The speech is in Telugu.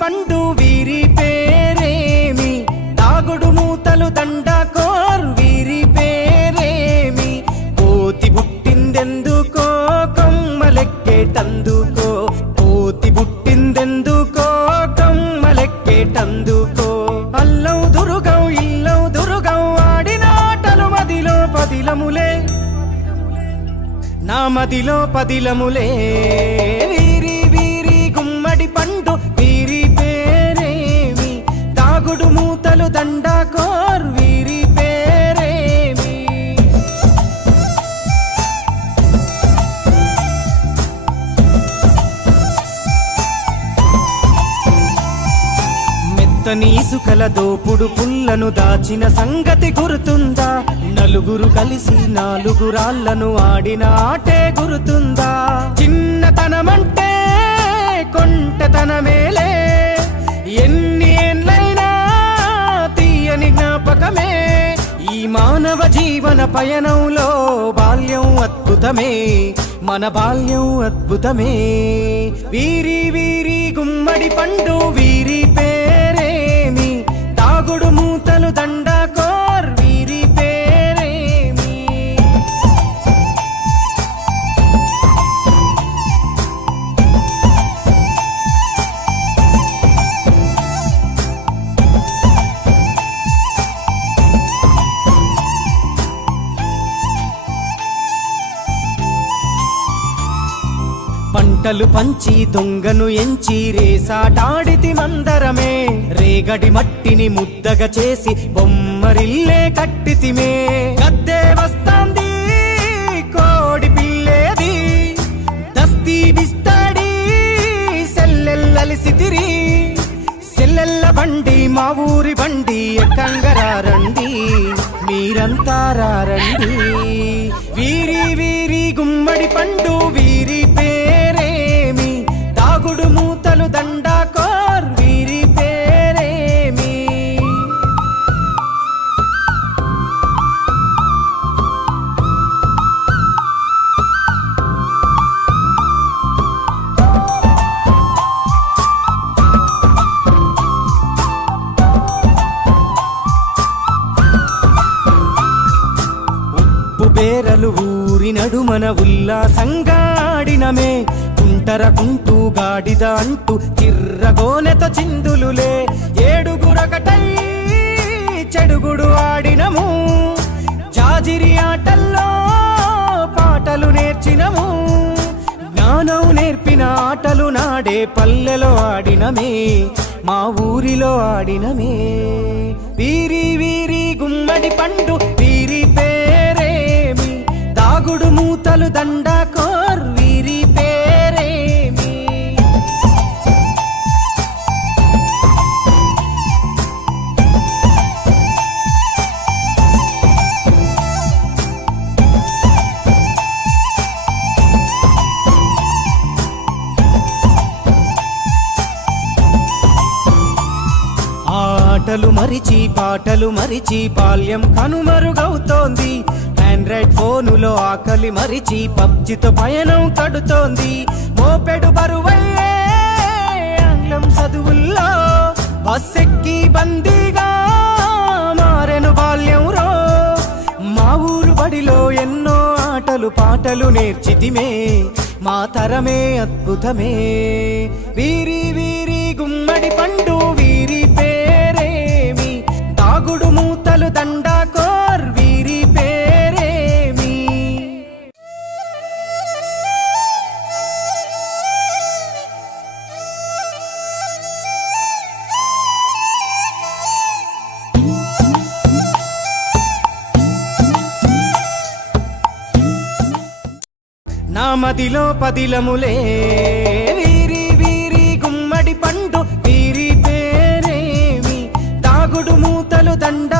పండు వీరి పేరేమి, తాగుడు మూతలు దండకోర్ వీరి పేరేమి. కోతి పుట్టిందెందుకో కొమ్మలెక్కేటందుకో, కోతి పుట్టిందెందుకో కొమ్మలెక్కేటందుకో. అల్లౌ దురుగౌ ఇల్లౌ దురుగౌ ఆడిన ఆటలు మదిలో పదిలములే, నా మదిలో పదిలములే. వీరి వీరి గుమ్మడి పండు వీరి పేరేమి, తాగుడు మూతలు దండకోర్ వీరి పేరేమి. మెత్తని ఇసుకల దోపుడు పుల్లను దాచిన సంగతి గుర్తుందా, నలుగురు కలిసి నాలుగురాళ్లను ఆడిన ఆటే గుర్తుందా. చిన్నతనమంటే కొంటెతనమేలే, ఎన్ని ఏండ్లైనా తీయని జ్ఞాపకమే. ఈ మానవ జీవన పయనంలో బాల్యం అద్భుతమే, మన బాల్యం అద్భుతమే. వీరి వీరి గుమ్మడి పండు వీరి పేరేమి, తాగుడు మూతలు దండకోర్ వీరి పేరేమి. పంటలు పంచి దొంగను ఎంచి రేసాటాడితి మందరమే, రేగడి మట్టిని ముద్దగా చేసి బొమ్మరిల్లే కట్టితిమే. గద్దే వస్తాంది కోడి పిల్లేది, దస్తీ బిస్తాడి సెల్లెల్లలిసితిరి. సెల్లెల్ల బండి మా ఊరి బండి ఎక్కంగరారండి, మీరంతా రారండి. వీరి వీరి గుమ్మడి పండు వీరి పేరేమి, తాగుడు మూతలు దండకోర్ వీరి పేరేమి. ఉప్పు బేరలు ఊరి నడుమన ఉల్లాసంగా ఆడినమే, కుంటరకుంటూ గాడిద అంటూ చిర్రగోనెత చిందులులే. ఏడుగురకటై చెడుగుడు ఆడినము, జాజిరి ఆటల్లో పాటలు నేర్చినము. జ్ఞానం నేర్పిన ఆటలు నాడే పల్లెలో ఆడినమే, మా ఊరిలో ఆడినమే. వీరి వీరి గుమ్మడి పండు వీరి పేరేమి, తాగుడు మూతలు దండకోర్ వీరి పేరేమి. ఆటలు మరిచి పాటలు మరిచి బాల్యం కనుమరుగవుతోంది. ఆండ్రాయిడ్ ఫోనులో ఆకలి మరిచి పబ్జితో పయనం కడుతోంది. మోపెడు బరువయ్యే ఆంగ్లం చదువుల్లో బస్సెక్కి బందీగా మారెను బాల్యం రో. మా ఊరు బడిలో ఎన్నో ఆటలు పాటలు నేర్చితిమే, మా తరమే అద్భుతమే. వీరి వీరి గుమ్మడి పండు వీరి పేరేమి, తాగుడు మూతలు దండకోర్ వీరి పేరేమి. నా మదిలో పదిలములే, వీరి వీరి గుమ్మడి పండు వీరి పేరేమి, తాగుడు మూతలు దండ